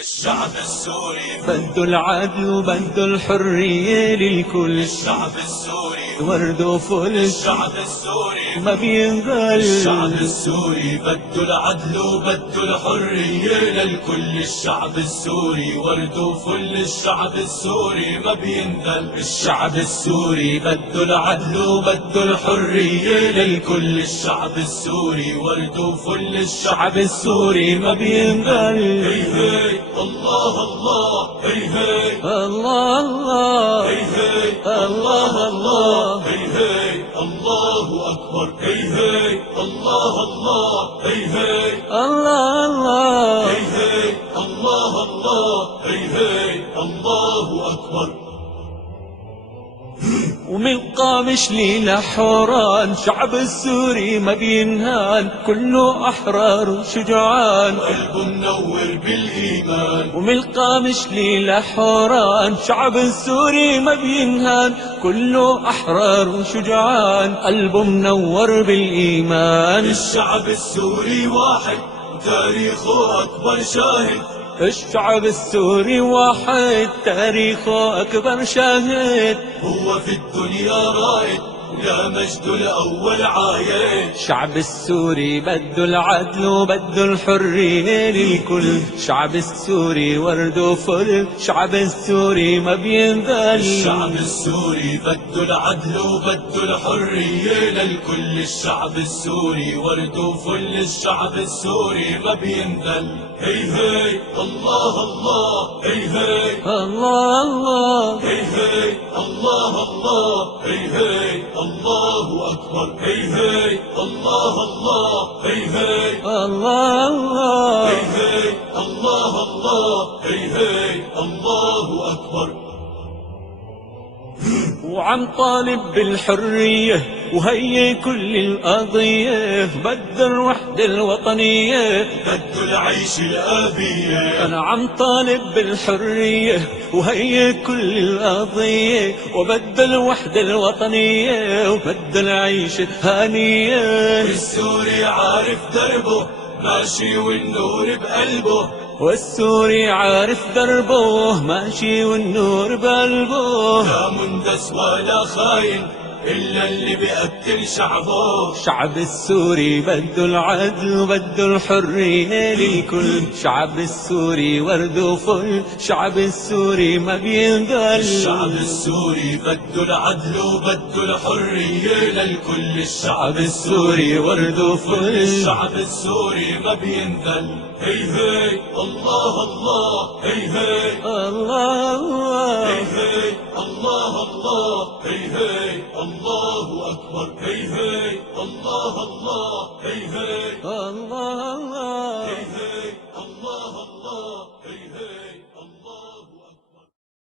الشعب السوري بده العدل وبده الحرية للكل. الشعب السوري ورد وفل الشعب السوري ما بينقل. الشعب السوري بده العدل وبده الحرية للكل. الشعب السوري ورد وفل. الشعب السوري ما بينذل. الشعب السوري بده العدل وبده الحرية للكل. الشعب السوري ورد وفل. الشعب السوري ما بينذل. هي هي الله الله هي هي الله الله هي هي الله الله هي هي الله أكبر. هي هي الله الله هي هي الله الله هي هي الله الله هي هي الله أكبر. ومن قامش ليلة حوران شعب السوري ما بينهان كله أحرار وشجعان قلبه منور بالإيمان. ومن قامش ليلة حوران شعب السوري ما بينهان كله أحرار وشجعان قلبه منور بالإيمان. الشعب السوري واحد تاريخه أكبر شاهد. الشعب السوري واحد تاريخه أكبر شاهد. هو في الدنيا رائد ويا مجد الأول عايد. شعب السوري بده العدل وبده الحرية للكل. شعب السوري ورد وفل. شعب السوري ما بينذل. الشعب السوري بده العدل وبده الحرية للكل. الشعب السوري ورد وفل. الشعب السوري ما بينذل. هي هي الله الله هي هي الله الله هي هي الله الله هي هي الله أكبر. هي هي الله الله هي هي الله الله هي هي الله الله هي هي الله أكبر. وعم طالب بالحرية وهي كل القضية. بده الوحدة الوطنية بده العيش الآبية. أنا عم طالب بالحرية وهي كل القضية. وبده الوحدة الوطنية وبده العيش الهانية. السوري عارف دربه ماشي والنور بقلبه. والسوري عارف دربه ماشي والنور بقلبه. لا مندس ولا خاين إلا اللي بيقتل شعبه. شعب السوري بده العدل وبده الحرية للكل. شعب السوري ورد وفل. شعب السوري ما بينذل. الشعب السوري بده العدل وبده الحرية للكل. الشعب السوري ورد وفل. الشعب السوري ما بينذل. هي هي الله الله هي هي الله الله هي هي الله الله هي هي الله أكبر. هي هي الله الله هي هي الله الله هي